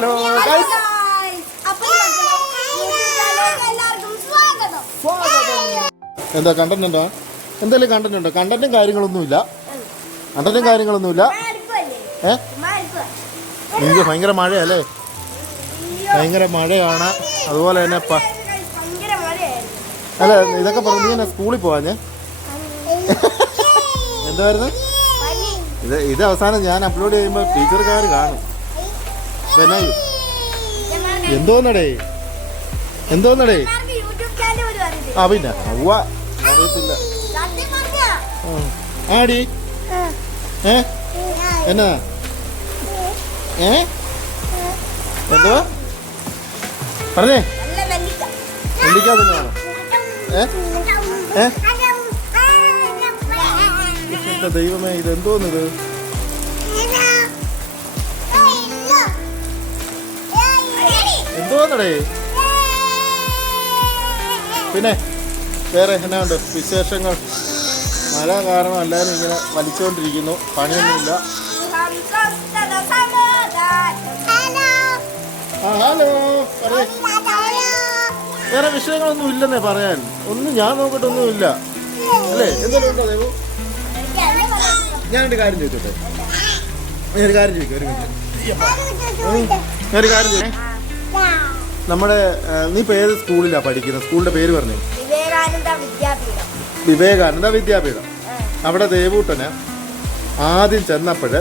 Hello എന്താ content ഉണ്ടോ എന്തെങ്കിലും കണ്ടന്റ് ഉണ്ടോ കണ്ടന്റും കാര്യങ്ങളൊന്നുമില്ല. കണ്ടന്റും കാര്യങ്ങളൊന്നുമില്ല. ഏ? എനിക്ക് ഭയങ്കര മഴയല്ലേ? ഭയങ്കര മഴയാണ്. അതുപോലെ തന്നെ അല്ല ഇതൊക്കെ പറഞ്ഞു ഞാൻ സ്കൂളിൽ സ്കൂളിൽ ഞാൻ? എന്തായിരുന്നു? ഇത് ഇത് അവസാനം ഞാൻ അപ്ലോഡ് ചെയ്യുമ്പോൾ ടീച്ചർക്കാർ കാണും. എന്തോന്നടേ? എന്തോന്നടേ? ആ പിന്നെ. അവ അറിയത്തില്ല. ആടി. ഏ? എന്നാ? ഏ? എന്തോ? പറഞ്ഞേ. നെല്ലിക്കാ ഏ? ഏ? ദൈവമേ ഇത് എന്തോന്നടേ? പിന്നെ വേറെ എന്നാ ഉണ്ട് വിശേഷങ്ങൾ? മഴ കാരണം എല്ലാവരും ഇങ്ങനെ വലിച്ചുകൊണ്ടിരിക്കുന്നു പണിയൊന്നുമില്ല. ആ ഹലോ. പറയേ. വേറെ വിഷയങ്ങളൊന്നും ഇല്ലെന്നേ പറയാൻ. ഒന്നും ഞാൻ നോക്കിയിട്ടൊന്നും ഇല്ല അല്ലേ? എന്തെങ്കിലും ഉണ്ടോ ദേവു? ഞാനൊരു കാര്യം ചോദിച്ചോട്ടെ ഒരു കാര്യം ചോദിക്കാം ഒരു മിനിറ്റ്. ഒരു കാര്യം ചോദിക്കേ. നമ്മുടെ നീ ഇപ്പൊ ഏത് സ്കൂളിലാ പഠിക്കുന്നത്? സ്കൂളിന്റെ പേര് പറഞ്ഞു. വിവേകാനന്ദ വിദ്യാപീഠം. വിവേകാനന്ദ വിദ്യാപീഠം. അവിടെ ദേവൂട്ടന് ആദ്യം ചെന്നപ്പോൾ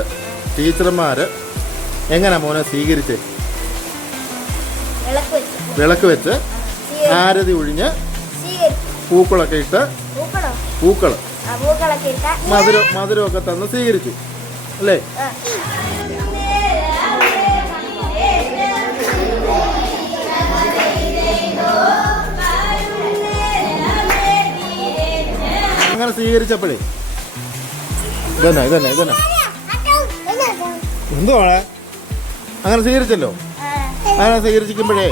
ടീച്ചർമാര് എങ്ങനെ മോനെ സ്വീകരിച്ച്? വിളക്ക് വെച്ച്. ആരതി ഒഴിഞ്ഞ് പൂക്കളൊക്കെ ഇട്ട് പൂക്കൾ മധുരം മധുരമൊക്കെ തന്ന് സ്വീകരിച്ചു. അല്ലേ? സ്വീകരിച്ചപ്പോഴേ. ഇതന്നെ ഇതന്നെ ഇതന്നെ? എന്തുവാണ് അങ്ങനെ സ്വീകരിച്ചല്ലോ? അങ്ങനെ സ്വീകരിച്ചിരിക്കുമ്പോഴേ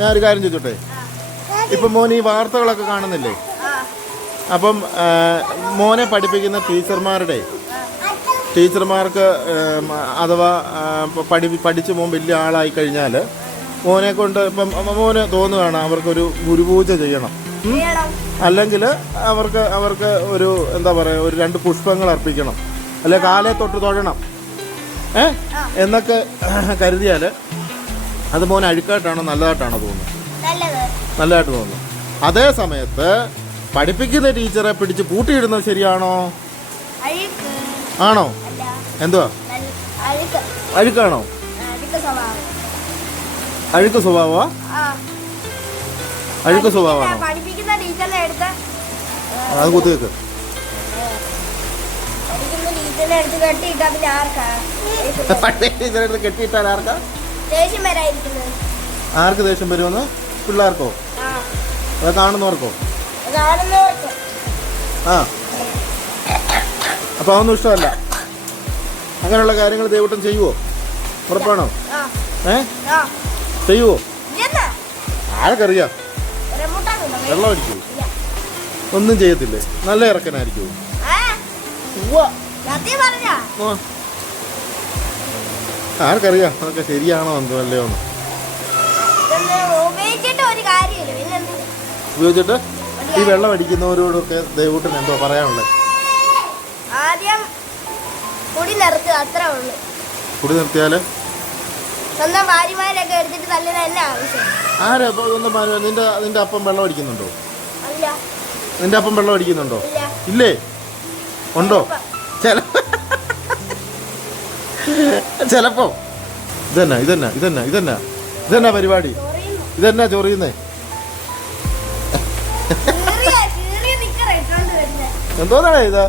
ഞാനൊരു കാര്യം ചോദിച്ചോട്ടെ? ഇപ്പം മോൻ ഈ വാർത്തകളൊക്കെ കാണുന്നില്ലേ. അപ്പം മോനെ പഠിപ്പിക്കുന്ന ടീച്ചർമാരുടെ ടീച്ചർമാർക്ക് അഥവാ പഠി പഠിച്ച് മോൻ വലിയ ആളായി കഴിഞ്ഞാൽ മോനെ കൊണ്ട് ഇപ്പം മോന് തോന്നുകയാണ് അവർക്കൊരു ഗുരുപൂജ ചെയ്യണം. അല്ലെങ്കിൽ അവർക്ക് അവർക്ക് ഒരു എന്താ പറയുക ഒരു രണ്ട് പുഷ്പങ്ങൾ അർപ്പിക്കണം. അല്ലെ കാലെ തൊട്ട് തൊഴണം ഏ? എന്നൊക്കെ കരുതിയാൽ അത് മോൻ അഴുക്കായിട്ടാണോ നല്ലതായിട്ടാണോ തോന്നുന്നത്? നല്ലത്. നല്ലതായിട്ട് തോന്നുന്നു. അതേ സമയത്ത് പഠിപ്പിക്കുന്ന ടീച്ചറെ പിടിച്ച് പൂട്ടിയിടുന്നത് ശരിയാണോ? ആണോ? എന്തുവാ? അഴുക്കാണോ? അഴുക്ക് സ്വഭാവം. അഴുക്ക് സ്വഭാവമാണോ? പഠിപ്പിക്കുന്ന ടീച്ചറിനെ എടുത്ത് അത് കുത്തിവെക്ക് പഠിക്കുന്ന ടീച്ചറിനെ എടുത്ത് കെട്ടിയിട്ടാ പിന്നെ ആർക്കാ? പഴയ ടീച്ചറെ അടുത്ത് കെട്ടിയിട്ടാൽ ആർക്കാ? ദേഷ്യം വരായിരിക്കുന്നത് ആർക്ക് ദേഷ്യം വരുമെന്ന്? പിള്ളേർക്കോ? അത് കാണുന്നവർക്കോ? കാണുന്നവർക്ക്? ആ. അപ്പൊ അതൊന്നും ഇഷ്ടമല്ല. അങ്ങനെയുള്ള കാര്യങ്ങൾ ദൈവട്ടം ചെയ്യുവോ? ഉറപ്പാണോ? ഏ? ചെയ്യുവോ? ആർക്കറിയാം. വെള്ളം അടിക്കൂ. ഒന്നും ചെയ്യത്തില്ലേ? നല്ല ഇറക്കനായിരിക്കും. ആർക്കറിയാം? അതൊക്കെ ശരിയാണോ എന്തോ അല്ലയോ ഉപയോഗിച്ചിട്ട്? ഈ വെള്ളം അടിക്കുന്നവരോടൊക്കെ ദൈവത്തിന് എന്തോ പറയാനുള്ളത്. ആദ്യം കുടി നിർത്തുക അത്ര ഉള്ളു. കുടി നിർത്തിയാൽ? സ്വന്തം ഭാര്യമാരൊക്കെ എടുത്തിട്ട് തല്ലുന്ന തന്നെ ആവശ്യം. ആരാ? ഇതൊന്നും മാറി- നിന്റെ നിന്റെ അപ്പം വെള്ളം അടിക്കുന്നുണ്ടോ? അല്ല നിന്റെ അപ്പം വെള്ളം അടിക്കുന്നുണ്ടോ? ഇല്ല. ഉണ്ടോ? ചില ചിലപ്പോ. ഇതന്നെ ഇതന്നെ ഇതന്നെ ഇതന്നെ. ഇതന്നെ പരിപാടി. ഇതെന്നാ ചൊറിയുന്നേ. എന്തോന്നാണ് ഇത്?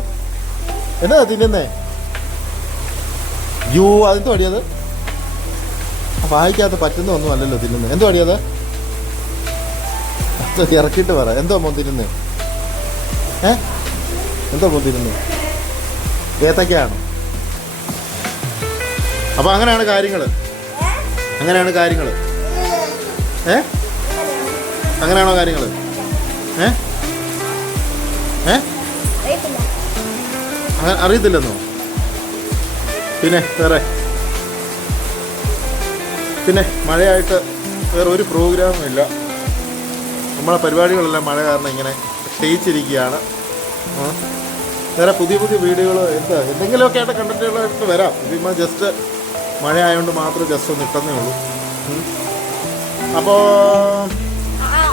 എന്നാ തിന്നുന്നേ? യൂ അതിന്റെ അടിയത് വായിക്കാത്ത പറ്റുന്ന ഒന്നും അല്ലല്ലോ തിന്നുന്നത് എന്തോ അടിയത്? ഇറക്കിയിട്ട് പറ. എന്തോ മോൻ തിന്നുന്നേ ഏ? എന്തോ മോൻ തിന്നുന്നേ ഏത്തക്കയാണോ അപ്പൊ അങ്ങനെയാണ് കാര്യങ്ങൾ? അങ്ങനെയാണ് കാര്യങ്ങൾ ഏ? അങ്ങനെയാണോ കാര്യങ്ങൾ ഏ? ഏ? അറിയത്തില്ലെന്നോ? പിന്നെ വേറെ? പിന്നെ മഴയായിട്ട് വേറെ ഒരു പ്രോഗ്രാമും ഇല്ല. നമ്മളെ പരിപാടികളെല്ലാം മഴ കാരണം ഇങ്ങനെ ക്ഷയിച്ചിരിക്കുകയാണ്. വേറെ പുതിയ പുതിയ വീഡിയോകൾ എന്താ? എന്തെങ്കിലുമൊക്കെ ആയിട്ട് കണ്ടിട്ടുള്ളതായിട്ട് വരാം. ഇപ്പം ജസ്റ്റ് മഴ ആയതുകൊണ്ട് മാത്രം ജസ്റ്റ് ഒന്ന് ഇട്ടെന്നേ ഉള്ളൂ. അപ്പോൾ ആ-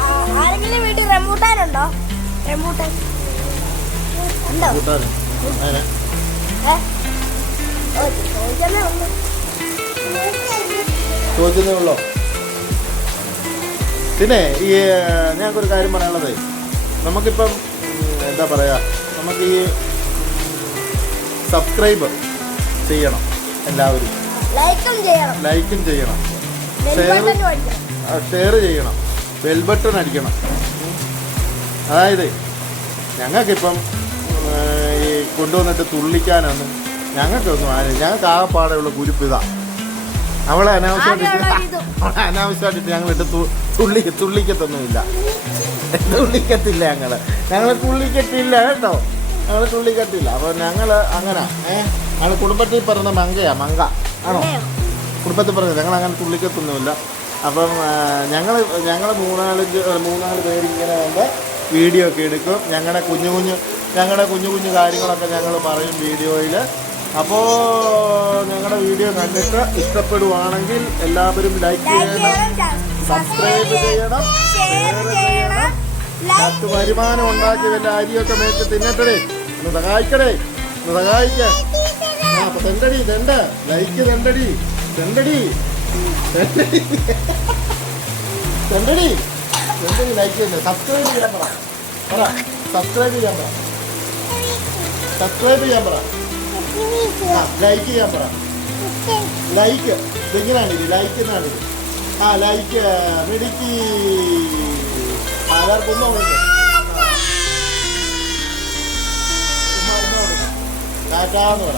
ചോദിച്ചതേ ഉള്ളൂ. പിന്നെ ഈ ഞങ്ങൾക്കൊരു കാര്യം പറയാനുള്ളത്. നമുക്കിപ്പം എന്താ പറയുക നമുക്ക് ഈ സബ്സ്ക്രൈബ് ചെയ്യണം എല്ലാവരും. ലൈക്കും ചെയ്യണം. ലൈക്കും ചെയ്യണം. ഷെയർ ചെയ്യണം. ബെൽ ബട്ടൺ അടിക്കണം. അതായത് ഞങ്ങൾക്കിപ്പം ഈ കൊണ്ടുവന്നിട്ട് തുള്ളിക്കാനൊന്നും ഞങ്ങൾക്കൊന്നും ആരും ഞങ്ങൾക്ക് ആകെപ്പാടെയുള്ള കുരിപ്പ് ഇതാ. അവളെ അനാവശ്യമായിട്ട് ഞങ്ങൾ. അവളെ അനാവശ്യമായിട്ട് തു- തുള്ളി തുള്ളിക്കത്തൊന്നുമില്ല. തുള്ളിക്കത്തില്ല ഞങ്ങൾ. ഞങ്ങൾ തുള്ളിക്കത്തില്ല കേട്ടോ. ഞങ്ങൾ തുള്ളിക്കത്തില്ല. അപ്പോൾ ഞങ്ങൾ അങ്ങനെ. ഏഹ് ഞങ്ങൾ കുടുംബത്തിൽ പറഞ്ഞ മങ്കയാ മങ്ക. ആണോ? കുടുംബത്തിൽ പറഞ്ഞത് ഞങ്ങൾ അങ്ങനെ തുള്ളിക്കത്തൊന്നുമില്ല. അപ്പം ഞങ്ങൾ ഞങ്ങൾ മൂന്നാൽ മൂന്നാൽ പേരിങ്ങനെ ഇങ്ങനെ വീഡിയോ ഒക്കെ എടുക്കും. ഞങ്ങളുടെ കുഞ്ഞു കുഞ്ഞു ഞങ്ങളുടെ കുഞ്ഞു കുഞ്ഞു കാര്യങ്ങളൊക്കെ ഞങ്ങൾ പറയും വീഡിയോയിൽ അപ്പോൾ ഞങ്ങളുടെ വീഡിയോ കണ്ടിട്ട് ഇഷ്ടപ്പെടുവാണെങ്കിൽ എല്ലാവരും ലൈക്ക് ചെയ്യണം സബ്സ്ക്രൈബ് ചെയ്യണം ഷെയർ ചെയ്യണം പത്ത് വരുമാനം അരിയൊക്കെ മേടിച്ച് തിന്നട്ടടേ. ഒന്ന് സഹായിക്കടേ. ഒന്ന് സഹായിക്കേ. ആ അപ്പൊ തെണ്ടടി തെണ്ട ലൈക്ക് തെണ്ടടി തെണ്ടടി തെണ്ടടി തെണ്ടടി തെണ്ടടി ലൈക്ക് ചെയ്യണ്ട. സബ്സ്ക്രൈബ് ചെയ്യാൻ പറ. സബ്സ്ക്രൈബ് ചെയ്യാൻ പറ. സബ്സ്ക്രൈബ് ചെയ്യാൻ പറ. ലൈക്ക് ചെയ്യാൻ പറ. ലൈക്ക് ഇതെങ്ങനെയാണ് ഇത് ലൈക്ക് എന്നാണ് ആ ലൈക്ക് മിടുക്കി. ഉമ്മ കൊടുക്ക്. ടാറ്റാന്ന് പറ.